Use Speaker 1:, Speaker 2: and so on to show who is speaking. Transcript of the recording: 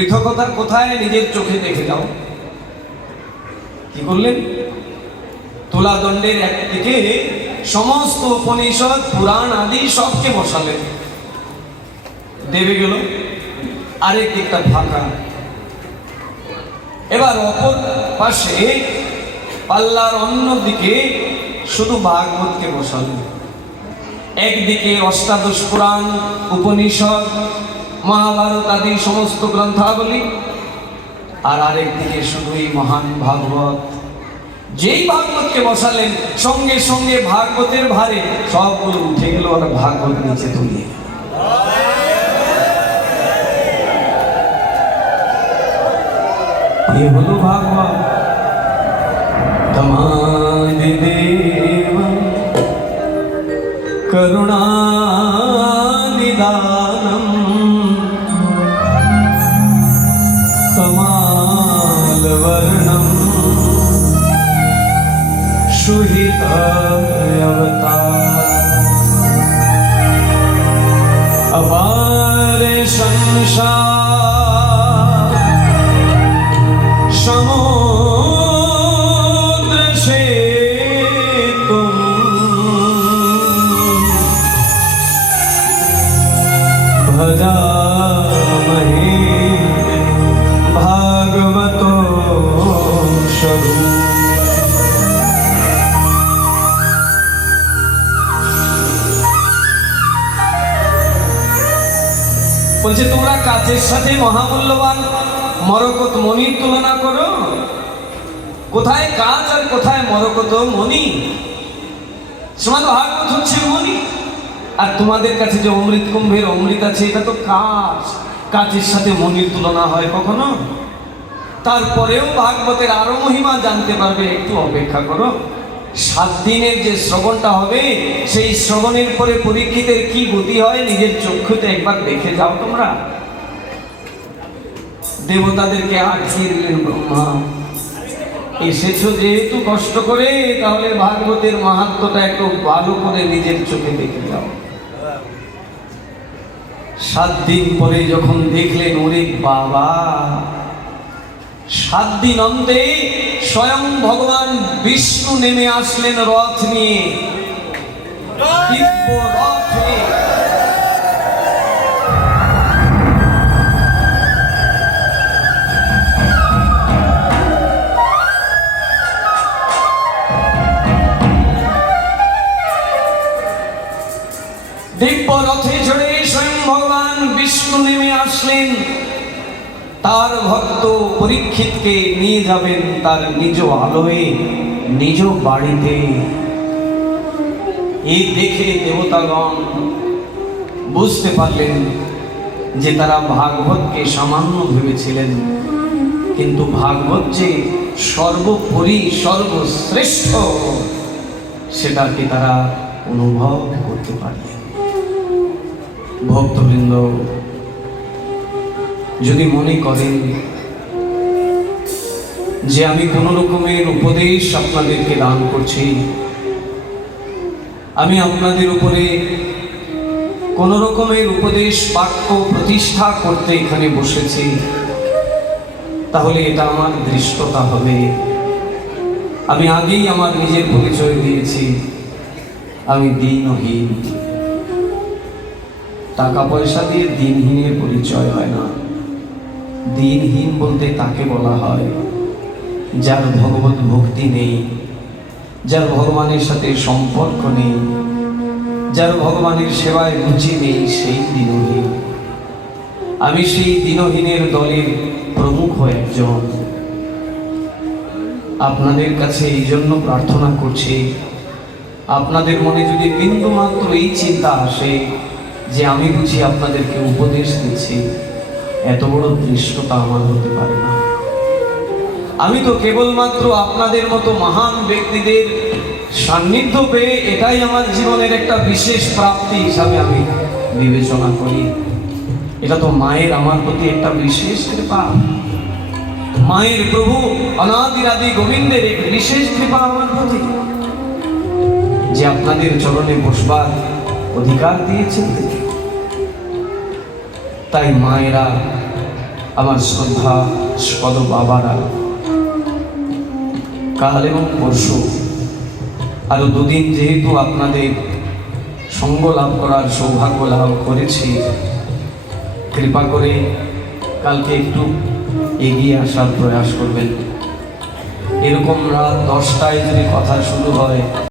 Speaker 1: পৃথকতা কোথায় নিজের চোখে দেখে যাও। কি করলেন তুলাদণ্ডের একদিকে সমস্ত উপনিষদ, পুরাণ আদি সবকে বসালেন। দেবে গেল। আরেক দিকটা ফাঁকা। এবার অপর পাশে পাল্লার অন্য দিকে শুধু ভাগবতকে বসালেন। একদিকে অষ্টাদশ পুরাণ, উপনিষদ মহাভারত আদি সমস্ত গ্রন্থাবলী। আর আরেকদিকে শুধুই মহান ভাগবত। যেই ভাগবতকে বসালেন, সঙ্গে সঙ্গে ভাগবতের ভারে সবগুলো উঠে গেল আর ভাগবত নিচে তুলিয়ে ভাগবত। তোমাদের দেব मंगलवर्णम् शुहिताभयवता अपारे शंसा বলছে, তোমরা কাচের সাথে মহামূল্যবান মরকত মণির তুলনা করো। কোথায় কাজ আর কোথায় মরকত মণি? সমান ভাগবত হচ্ছে মণি। আর তোমাদের কাছে যে অমৃত কুম্ভের অমৃত আছে, এটা তো কাজ। কাজের সাথে মণির তুলনা হয় কখনো? তারপরেও ভাগবতের আরও মহিমা জানতে পারবে, একটু অপেক্ষা করো। সাত দিনের যে শ্রবণটা হবে, সেই শ্রবণের পরে পরীক্ষিতের কি গতি হয় নিজের চক্ষুতে একবার দেখে যাও তোমরা। দেবতাদেরকে আটকিয়ে দিলেন ব্রহ্মা। এসেছ যেহেতু কষ্ট করে, তাহলে ভাগবতের মাহাত্মটা একটু ভালো করে নিজের চোখে দেখে যাও। সাত দিন পরে যখন দেখলেন, ওরে বাবা, সাত দিন অন্তে স্বয়ং ভগবান বিষ্ণু নেমে আসলেন রথ নিয়ে। দিব্য রথ নিয়ে। দিব্য রথে চড়ে স্বয়ং ভগবান বিষ্ণু নেমে আসলেন। তার ভক্ত পরীক্ষিতকে নিয়ে যাবেন তার নিজ আলোয়, নিজ বাড়িতে। এই দেখে দেবতাগণ বুঝতে পারলেন যে তারা ভাগবতকে সামান্য ভেবেছিলেন। কিন্তু ভাগবত যে সর্বোপরি সর্বশ্রেষ্ঠ, সেটাকে তারা অনুভব করতে পারলেন। ভক্তবৃন্দ যদি মনে করেন যে আমি কোন রকমের উপদেশ আপনাদেরকে দান করছি, আমি আপনাদের উপরে কোন রকমের উপদেশ, বাক্য প্রতিষ্ঠা করতে এখানে বসেছি, তাহলে এটা আমার দৃষ্টতা হবে। আমি আগেই আমার নিজের পরিচয় দিয়েছি, আমি দিনহীন। টাকা পয়সা দিয়ে দিনহীনের পরিচয় হয় না। দিনহীন বলতে তাকে বলা হয়, যার ভগবত ভক্তি নেই, যার ভগবানের সাথে সম্পর্ক নেই, যার ভগবানের সেবায় রুচি নেই সেই দিনহীন। আমি সেই দিনহীনের দলের প্রমুখ একজন। আপনাদের কাছে এই জন্য প্রার্থনা করছি, আপনাদের মনে যদি বিন্দু মাত্র এই চিন্তা আসে যে আমি বুঝি আপনাদেরকে উপদেশ দিচ্ছি এত বড় দৃষ্টতা আমার হতে পারে না। আমি তো কেবলমাত্র আপনাদের মতো মহান ব্যক্তিদের সান্নিধ্য পেয়ে এটাই আমার জীবনের একটা বিশেষ প্রাপ্তি হিসাবে আমি বিবেচনা করি। এটা তো মায়ের আমার প্রতি একটা বিশেষ কৃপা। মায়ের প্রভু অনাদিরাদি গোবিন্দের এক বিশেষ কৃপা আমার প্রতি, যে আপনাদের চরণে বসবার অধিকার দিয়েছেন। তাই মায়েরা আমার শ্রদ্ধা স্পদ বাবারা কাল এবং পরশু আরও দুদিন যেহেতু আপনাদের সঙ্গ লাভ করার সৌভাগ্য লাভ করেছি, কৃপা করে কালকে একটু এগিয়ে আসার প্রয়াস করবেন। এরকম রাত দশটায় যদি কথা শুরু হয়